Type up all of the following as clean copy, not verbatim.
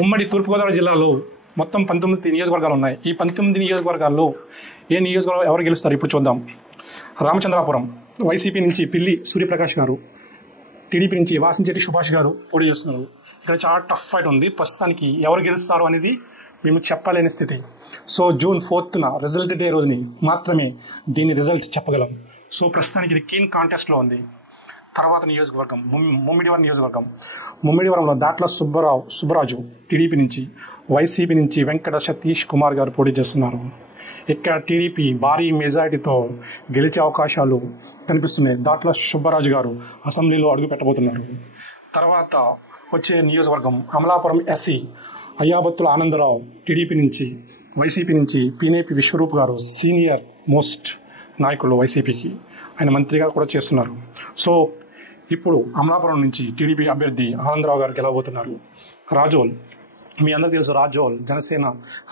ఉమ్మడి తూర్పుగోదావరి జిల్లాలో మొత్తం 19 నియోజకవర్గాలు ఉన్నాయి. ఈ 19 నియోజకవర్గాల్లో ఏ నియోజకవర్గం ఎవరు గెలుస్తారు ఇప్పుడు చూద్దాం. రామచంద్రాపురం వైసీపీ నుంచి పిల్లి సూర్యప్రకాష్ గారు, టీడీపీ నుంచి వాసించెట్టి సుభాష్ గారు పోటీ చేస్తున్నారు. ఇక్కడ చాలా టఫ్ ఫైట్ ఉంది. ప్రస్తుతానికి ఎవరు గెలుస్తారు అనేది మేము చెప్పలేని స్థితి. So June 4th result day రోజుని మాత్రమే దీని రిజల్ట్ చెప్పగలం. సో ప్రస్తుతానికి ఇది కీన్ కాంటెస్ట్లో ఉంది. తర్వాత నియోజకవర్గం ముమ్మిడివరం నియోజకవర్గం. ముమ్మిడివరంలో దాట్ల సుబ్బరాజు టీడీపీ నుంచి, వైసీపీ నుంచి వెంకట సతీష్ కుమార్ గారు పోటీ చేస్తున్నారు. ఇక్కడ టీడీపీ భారీ మెజారిటీతో గెలిచే అవకాశాలు కనిపిస్తున్నాయి. దాట్ల సుబ్బరాజు గారు అసెంబ్లీలో అడుగు పెట్టబోతున్నారు. తర్వాత వచ్చే నియోజకవర్గం అమలాపురం ఎస్సీ అయ్యాబత్తుల ఆనందరావు టీడీపీ నుంచి, వైసీపీ నుంచి పినేపి విశ్వరూప్ గారు సీనియర్ మోస్ట్ నాయకులు వైసీపీకి, ఆయన మంత్రిగా కూడా చేస్తున్నారు. సో ఇప్పుడు అమలాపురం నుంచి టీడీపీ అభ్యర్థి ఆనందరావు గారు గెలవబోతున్నారు. రాజోల్, మీ అందరికీ తెలుసు, రాజోల్ జనసేన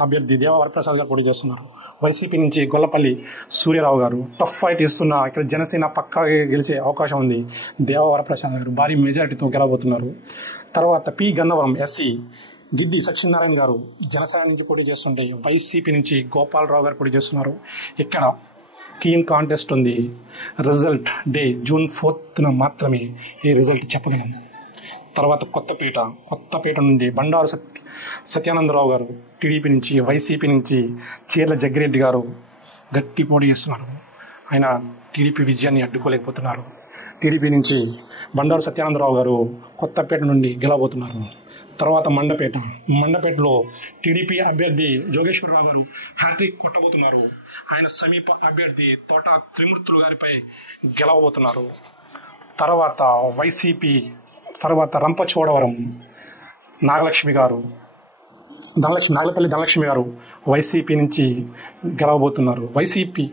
అభ్యర్థి దేవ వరప్రసాద్ గారు పోటీ చేస్తున్నారు. వైసీపీ నుంచి గొల్లపల్లి సూర్యరావు గారు టఫ్ ఫైట్ ఇస్తున్న ఇక్కడ జనసేన పక్కాగా గెలిచే అవకాశం ఉంది. దేవ వరప్రసాద్ గారు భారీ మెజారిటీతో గెలవబోతున్నారు. తర్వాత పి గన్నవరం ఎస్సీ గిడ్డి సత్యనారాయణ గారు జనసేన నుంచి పోటీ చేస్తుంటే, వైసీపీ నుంచి గోపాలరావు గారు పోటీ చేస్తున్నారు. ఇక్కడ కీన్ కాంటెస్ట్ ఉంది. రిజల్ట్ డే June 4th మాత్రమే ఈ రిజల్ట్ చెప్పగలం. తర్వాత కొత్తపేట నుండి బండారు సత్యానందరావు గారు టీడీపీ నుంచి, వైసీపీ నుంచి చీర్ల జగ్గిరెడ్డి గారు గట్టి పోటీ చేస్తున్నారు. ఆయన టీడీపీ విజయాన్ని అడ్డుకోలేకపోతున్నారు. టీడీపీ నుంచి బండారు సత్యానందరావు గారు కొత్తపేట నుండి గెలవబోతున్నారు. తర్వాత మండపేటలో టీడీపీ అభ్యర్థి జోగేశ్వరరావు గారు హ్యాట్రిక్ కొట్టబోతున్నారు. ఆయన సమీప అభ్యర్థి తోట త్రిమూర్తులు గారిపై గెలవబోతున్నారు. తర్వాత వైసీపీ రంపచోడవరం నాగలక్ష్మి గారు, నాగలపల్లి ధనలక్ష్మి గారు వైసీపీ నుంచి గెలవబోతున్నారు. వైసీపీ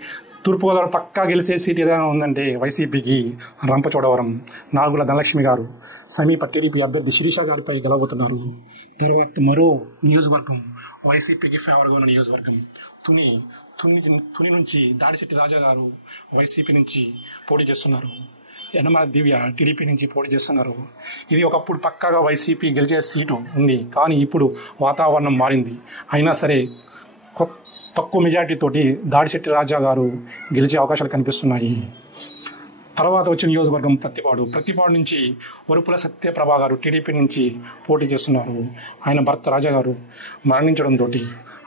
తూర్పుగోదావరి పక్కా గెలిచే సీట్ ఏదైనా ఉందంటే వైసీపీకి రంపచోడవరం. నాగుల ధనలక్ష్మి గారు సమీప టీడీపీ అభ్యర్థి శిరీష గారిపై గెలవబోతున్నారు. తర్వాత మరో నియోజకవర్గం వైసీపీకి ఫేవర్గా ఉన్న నియోజకవర్గం తుని నుంచి దాడిశెట్టి రాజా గారు వైసీపీ నుంచి పోటీ చేస్తున్నారు. యనమల దివ్య టీడీపీ నుంచి పోటీ చేస్తున్నారు. ఇది ఒకప్పుడు పక్కాగా వైసీపీ గెలిచే సీటు ఉంది, కానీ ఇప్పుడు వాతావరణం మారింది. అయినా సరే తక్కువ మెజార్టీతోటి దాడిశెట్టి రాజా గారు గెలిచే అవకాశాలు కనిపిస్తున్నాయి. తర్వాత వచ్చిన నియోజకవర్గం ప్రతిపాడు నుంచి వరుపుల సత్యప్రభ గారు టీడీపీ నుంచి పోటీ చేస్తున్నారు. ఆయన భర్త రాజా గారు మరణించడంతో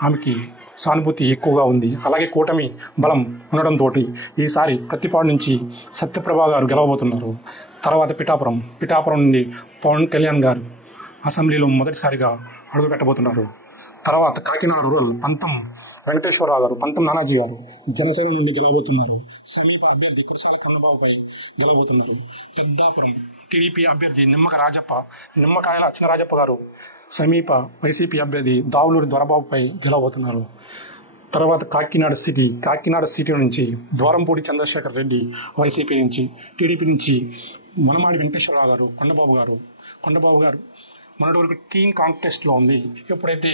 ఆమెకి సానుభూతి ఎక్కువగా ఉంది. అలాగే కూటమి బలం ఉండడంతో ఈసారి ప్రతిపాడు నుంచి సత్యప్రభ గారు గెలవబోతున్నారు. తర్వాత పిఠాపురం నుండి పవన్ కళ్యాణ్ గారు అసెంబ్లీలో మొదటిసారిగా అడుగు పెట్టబోతున్నారు. తర్వాత కాకినాడ రూరల్ పంతం వెంకటేశ్వరరావు గారు, పంతం నానాజీ గారు జనసేన నుండి గెలవబోతున్నారు. సమీప అభ్యర్థి కురసాల కన్నబాబుపై గెలవబోతున్నారు. పెద్దాపురం టీడీపీ అభ్యర్థి నిమ్మకాయల చినరాజప్ప గారు సమీప వైసీపీ అభ్యర్థి దావులూరి దొరబాబుపై గెలవబోతున్నారు. తర్వాత కాకినాడ సిటీ నుంచి ద్వారంపూడి చంద్రశేఖర్ రెడ్డి వైసీపీ నుంచి, టీడీపీ నుంచి మనమాడి వెంకటేశ్వరరావు గారు, కొండబాబు గారు మొన్నటి వరకు కీన్ కాంటెస్ట్లో ఉంది. ఎప్పుడైతే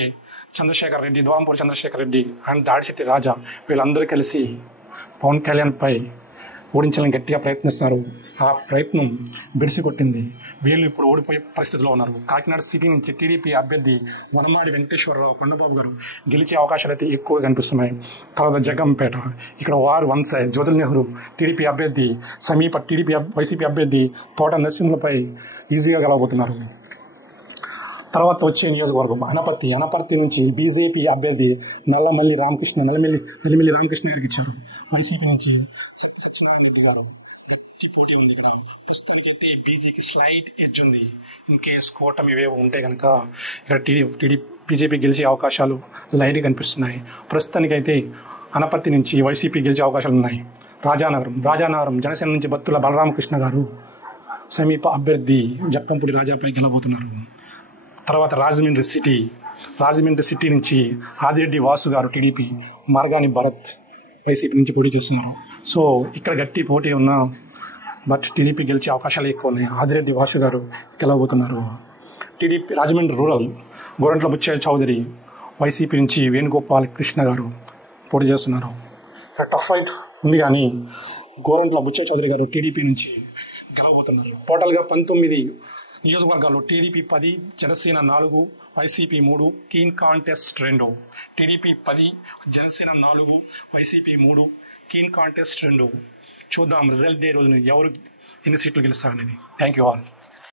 ద్వారంపూడి చంద్రశేఖర్ రెడ్డి అండ్ దాడిశెట్టి రాజా వీళ్ళందరూ కలిసి పవన్ కళ్యాణ్పై ఓడించాలని గట్టిగా ప్రయత్నిస్తున్నారు. ఆ ప్రయత్నం బెడిసి కొట్టింది. వీళ్ళు ఇప్పుడు ఓడిపోయే పరిస్థితిలో ఉన్నారు. కాకినాడ సిటీ నుంచి టీడీపీ అభ్యర్థి వనమాడి వెంకటేశ్వరరావు, కొండబాబు గారు గెలిచే అవకాశాలు అయితే ఎక్కువగా కనిపిస్తున్నాయి. తర్వాత జగంపేట, ఇక్కడ వారు one side Jyothula Nehru TDP అభ్యర్థి సమీప వైసీపీ అభ్యర్థి తోట నరసింహులపై ఈజీగా గెలవబోతున్నారు. తర్వాత వచ్చే నియోజకవర్గం అనపర్తి నుంచి బీజేపీ అభ్యర్థి నల్లమిల్లి రామకృష్ణ గారికి ఇచ్చారు. వైసీపీ నుంచి సత్యనారాయణ రెడ్డి గారు గట్టి పోటీ ఉంది. ఇక్కడ ప్రస్తుతానికైతే బీజేపీ స్లైట్ ఎడ్జ్ ఉంది. ఇన్ కేస్ కూటమి ఇవేవో ఉంటే కనుక ఇక్కడ బీజేపీ గెలిచే అవకాశాలు లైట్గా కనిపిస్తున్నాయి. ప్రస్తుతానికైతే అనపర్తి నుంచి వైసీపీ గెలిచే అవకాశాలు ఉన్నాయి. రాజానగరం జనసేన నుంచి బత్తుల బలరామకృష్ణ గారు సమీప అభ్యర్థి జక్కంపూడి రాజాపై గెలవబోతున్నారు. తర్వాత రాజమండ్రి సిటీ నుంచి ఆదిరెడ్డి వాసు గారు టీడీపీ, మార్గాని భరత్ వైసీపీ నుంచి పోటీ చేస్తున్నారు. సో ఇక్కడ గట్టి పోటీ ఉన్నా బట్ టీడీపీ గెలిచే అవకాశాలు ఎక్కువ ఉన్నాయి. ఆదిరెడ్డి వాసు గారు గెలవబోతున్నారు. రాజమండ్రి రూరల్ గోరంట్ల బుచ్చయ్య చౌదరి వైసీపీ నుంచి వేణుగోపాల్ కృష్ణ గారు పోటీ చేస్తున్నారు. ఇక్కడ టఫ్ ఫైట్ ఉంది, కానీ గోరంట్ల బుచ్చయ్య చౌదరి గారు టీడీపీ నుంచి గెలవబోతున్నారు. టోటల్గా 19 నియోజకవర్గాల్లో TDP 10, Janasena 4, YCP 3, keen contest 2. TDP 10, Janasena 4, YCP 3, keen contest 2. చూద్దాం రిజల్ట్ డే రోజున ఎవరు ఎన్ని సీట్లు గెలుస్తారనేది. Thank you all.